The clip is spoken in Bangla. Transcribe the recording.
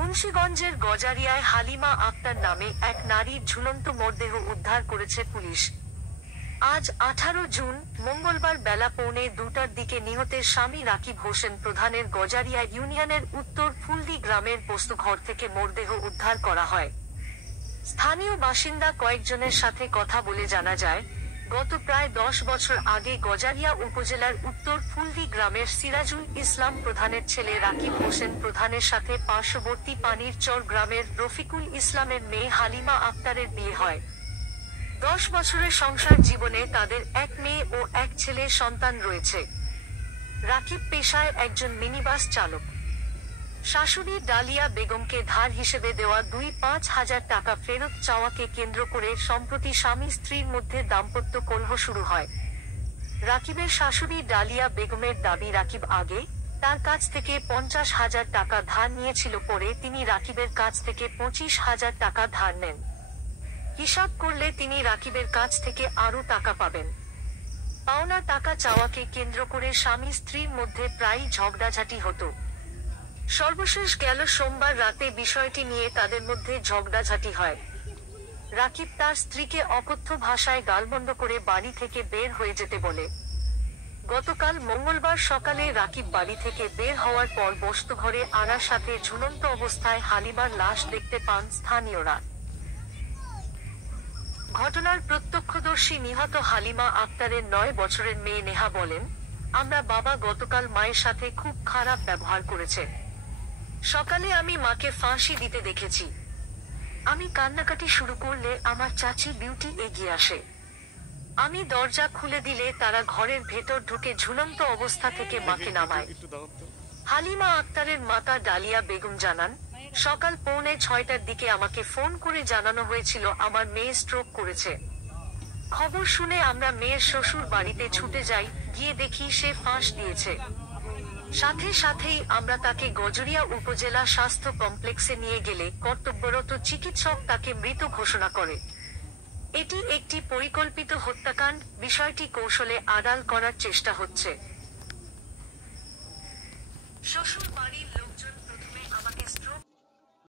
মুন্সিগঞ্জের গজারিয়ায় হালিমা আক্তার নামে এক নারীর ঝুলন্ত মরদেহ উদ্ধার করেছে পুলিশ। আজ 18 জুন মঙ্গলবার বেলা 1:45টার দিকে নিহতের স্বামী রাকিব হোসেন প্রধানের গজারিয়া ইউনিয়নের উত্তর ফুলদি গ্রামের বস্তুঘর থেকে মরদেহ উদ্ধার করা হয়। স্থানীয় বাসিন্দা কয়েকজনের সাথে কথা বলে জানা যায়, গত প্রায় 10 বছর আগে গজারিয়া উপজেলার উত্তর ফুলদি গ্রামের সিরাজুল ইসলাম প্রধানের ছেলে রাকিব হোসেন প্রধানের সাথে পার্শ্ববর্তী পানির চর গ্রামের রফিকুল ইসলামের মেয়ে হালিমা আক্তারের বিয়ে হয়। 10 বছরের সংসার জীবনে তাদের এক মেয়ে ও এক ছেলে সন্তান রয়েছে। রাকিব পেশায় একজন মিনিবাস চালক। শাশুড়ি ডালিয়া বেগমকে ধার হিসেবে দেওয়া 2-5 হাজার টাকা ফেরত চাওয়াকে কেন্দ্র করে সম্প্রতি স্বামী স্ত্রীর মধ্যে দাম্পত্য কলহ শুরু হয়। রাকিবের শাশুড়ি ডালিয়া বেগমের দাবি, রাকিব আগে তার কাছ থেকে 50,000 টাকা ধার নিয়েছিল, পরে তিনি রাকিবের কাছ থেকে 25,000 টাকা ধার নেন। হিসাব করলে তিনি রাকিবের কাছ থেকে আরও টাকা পাবেন। পাওনা টাকা চাওয়াকে কেন্দ্র করে স্বামী স্ত্রীর মধ্যে প্রায়ই ঝগড়াঝাটি হতো। সর্বশেষ গেল সোমবার রাতে বিষয়টি নিয়ে তাদের মধ্যে ঝগড়াঝাটি হয়। রাকিব তার স্ত্রীকে অকথ্য ভাষায় গালমন্দ করে বাড়ি থেকে বের হয়ে যেতে বলে। গতকাল মঙ্গলবার সকালে রাকিব বাড়ি থেকে বের হওয়ার পর বস্তুঘরে আনার সাথে ঝুলন্ত অবস্থায় হালিমার লাশ দেখতে পান স্থানীয়রা। ঘটনার প্রত্যক্ষদর্শী নিহত হালিমা আক্তারের 9 বছরের মেয়ে নেহা বলেন, আমরা বাবা গতকাল মায়ের সাথে খুব খারাপ ব্যবহার করেছে। সকালে আমি মাকে ফাঁসি দিতে দেখেছি। আমি কান্নাকাটি শুরু করলে আমার চাচি বিউটি এগিয়ে আসে। আমি দরজা খুলে দিলে তারা ঘরের ভেতর ঢুকে ঝুলন্ত অবস্থা থেকে মাকে নামায়। হালিমা আক্তারের মাতা ডালিয়া বেগম জানান, সকাল 5:45টার দিকে আমাকে ফোন করে জানানো হয়েছিল আমার মেয়ে স্ট্রোক করেছে। খবর শুনে আমরা মেয়ের শ্বশুর বাড়িতে ছুটে যাই, গিয়ে দেখি সে ফাঁস দিয়েছে। সাথে সাথেই আমরা তাকে গজরিয়া উপজেলা স্বাস্থ্য কমপ্লেক্সে নিয়ে গেলে কর্তব্যরত চিকিৎসক তাকে মৃত ঘোষণা করে। এটি একটি পরিকল্পিত হত্যাকাণ্ড, বিষয়টি কৌশলে আড়াল করার চেষ্টা হচ্ছে। শ্বশুর বাড়ির লোকজন প্রথমে আমাকে স্ট্রোক